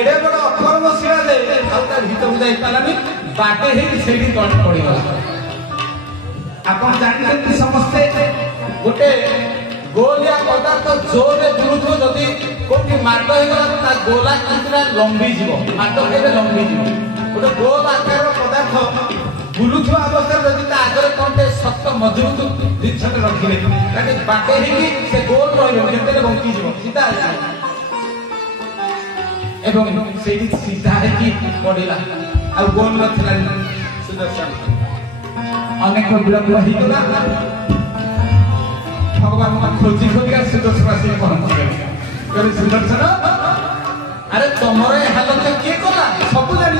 एड़े बड़ अकर्मशीला भीतर जाई पारानी बाटे ही तले पड़गला। आप जानते समस्ते गोटे गोलिया पदार्थ जोरे बुलुथो जदि कोठी माड होगा गोला कितना लंबी जीव माड खाइले लंबी जीव गोटे गोल आकार पदार्थ बुलुथो अवस्था जदि आगे कौटे शक्त मजबूत जिनस रखिले बाटे से गोल रही बंकी जीव सीधा एवं से सीधा पड़ा आ गोल ना सुदर्शन अनेक विलंब होगा भगवान खोजी खोजिका सुदर्शन आसिक पहुंची सुदर्शन अरे तुमर हालत किए कला सब जानी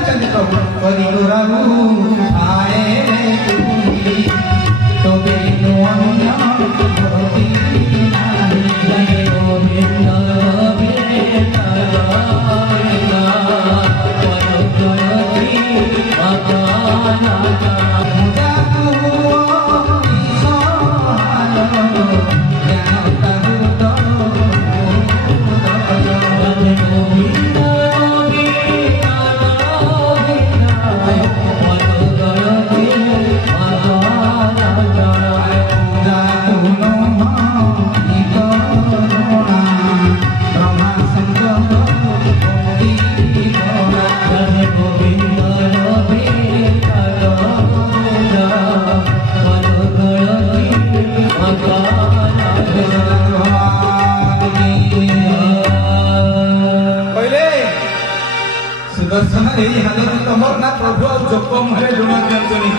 सुदर्शन यही हालत तुम ना प्रभु जोक मुहे लुण दिंतुनि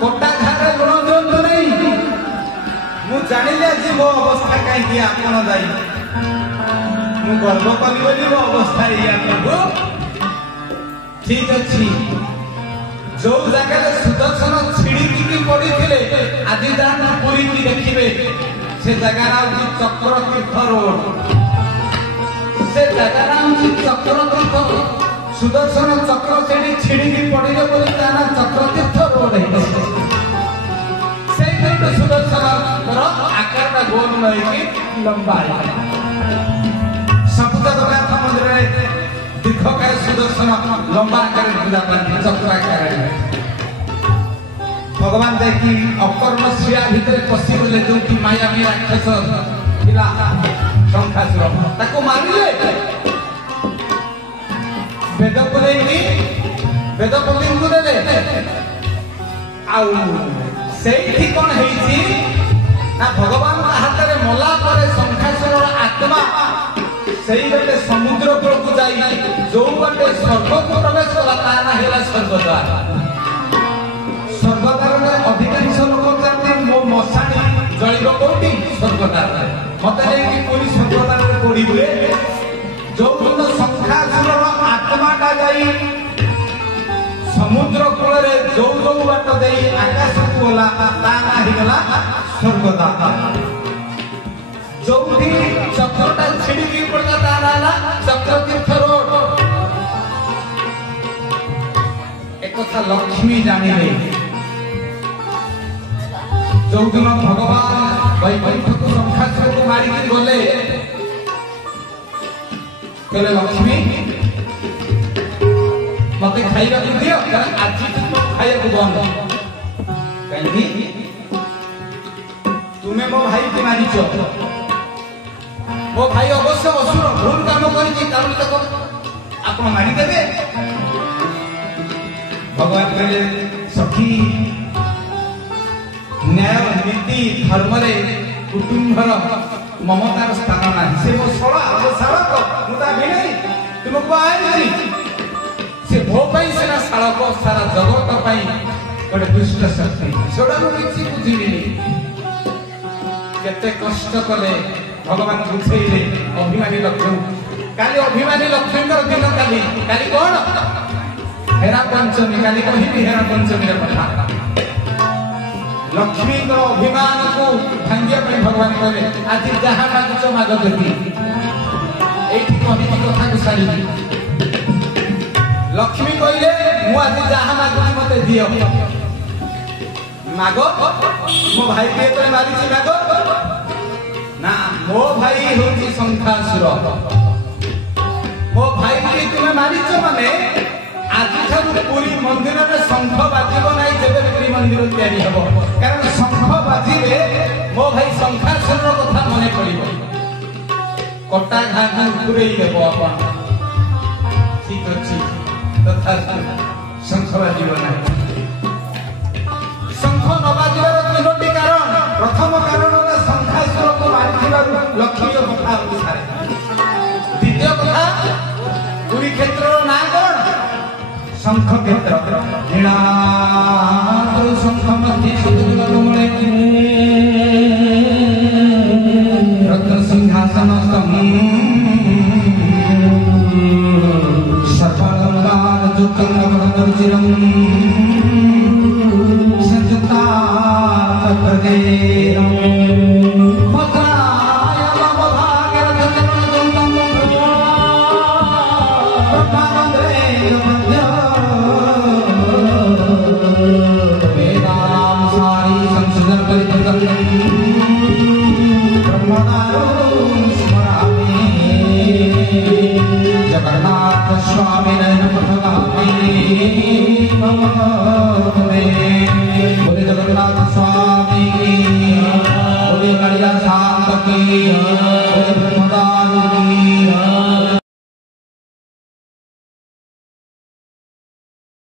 कोटा घाटे लुण दिंतु नहीं मु जानिले आज मो अवस्था कहीं आपन दायी मु गर्व कली बोली मो अवस्था या प्रभु ठीक अच्छी जो जगह सुदर्शन छिड़ी पड़ी आज जहाँ पुरी की देखिए से जगार चक्र तीर्थ रोड से जगार चक्र तीर्थ सुदर्शन चक्र से छिड़ी पड़े बोली चक्र तीर्थ रोड से सुदर्शन आकार गोल नहीं लंबा सब जगन्नाथ मंदिर दीर्घकाय सुदर्शन लंबा आकार चक्र आकार भगवान जाकि अकर्मशीला भितर पशिगले जो कि मायावी राक्षस शंखासुर ताको मारिले वेद पुलिंग को देले से कौन ना भगवान हाथ में मला पर शंखासुर आत्मा से गए समुद्र कूल को जाई जो बाटे स्वर्ग को प्रवेश कला ताना हेला स्वर्गद्वार स्वर्गद्वार अधिकांश लोक जानते मो मशाणी जलिब कौटी स्वर्गद्वार मत पूरी स्वर्गद्वार पड़े जो दिन शंखासुर आत्माटा जाई समुद्र कूल जो जो बाट दे आकाश को गला ताना हिगला स्वर्गद्वार जो चक्रटा छिड़ी पड़ता ताना चक्र तीर्थ रोड एक कथा लक्ष्मी जानिले जो दिन भगवान वैकुंठ को शंखासुर को मारिक गले कहले लक्ष्मी मत खाइबा दियो आज खाइबा बंद कहीं तुम्हें मो भाई की मारिच मो भाई अवश्य असुर भूल काम आप मारिदेवे भगवान कहले सखी न्याय नीति धर्म कुटुंबर ममतार स्थान ना से मो सड़ा मो साड़क मुता भिड़े तुमको आई से भो पाई सेना साड़क सारा जगत पाई गोटे दुष्ट शक्ति सेटा किसी बुझिली केते कष्ट कले भगवान बुझेले अभिमानी लक्ष्मी काली अभिमानी लक्ष्मी दिन काली काली कौन हेरा पंचमी काली कहिबी हेरा पंचमी कथा लक्ष्मी अभिमान को भांगिया भगवान कहले आज जहाँ मागुच माग देवी ये कथा को सारी लक्ष्मी कहले आज जहाँ मागुची मत दियो माग मो भाई के मारी माग ना मो भाई हूँ शंखासुर मो भाई की तुम्हें मारिच माने आज पुरी मंदिर में शंख बाजिब ना जब श्रीमंदिर तैयारी हम कारण शंख बाजिले मो भाई शंखासुर कथा मन पड़ कटा घा पूरे देव आप ठीक अच्छे तथा शंख बाजिब ना शंख न बाजार तीनोटी कारण प्रथम कारण शंखासुर को मारी लक्ष्य कथा अनुसार द्वितीय कथा पुरी क्षेत्र ना कौन शंख क्षेत्र नीलाद्र शंख मध्य सुदूरकमले रत्न सिंहासन सर्वालंकार जुक्तं नवरचिरं संयुक्तार्थप्रदेयं जगन्नाथ स्वामी नयन पथगामी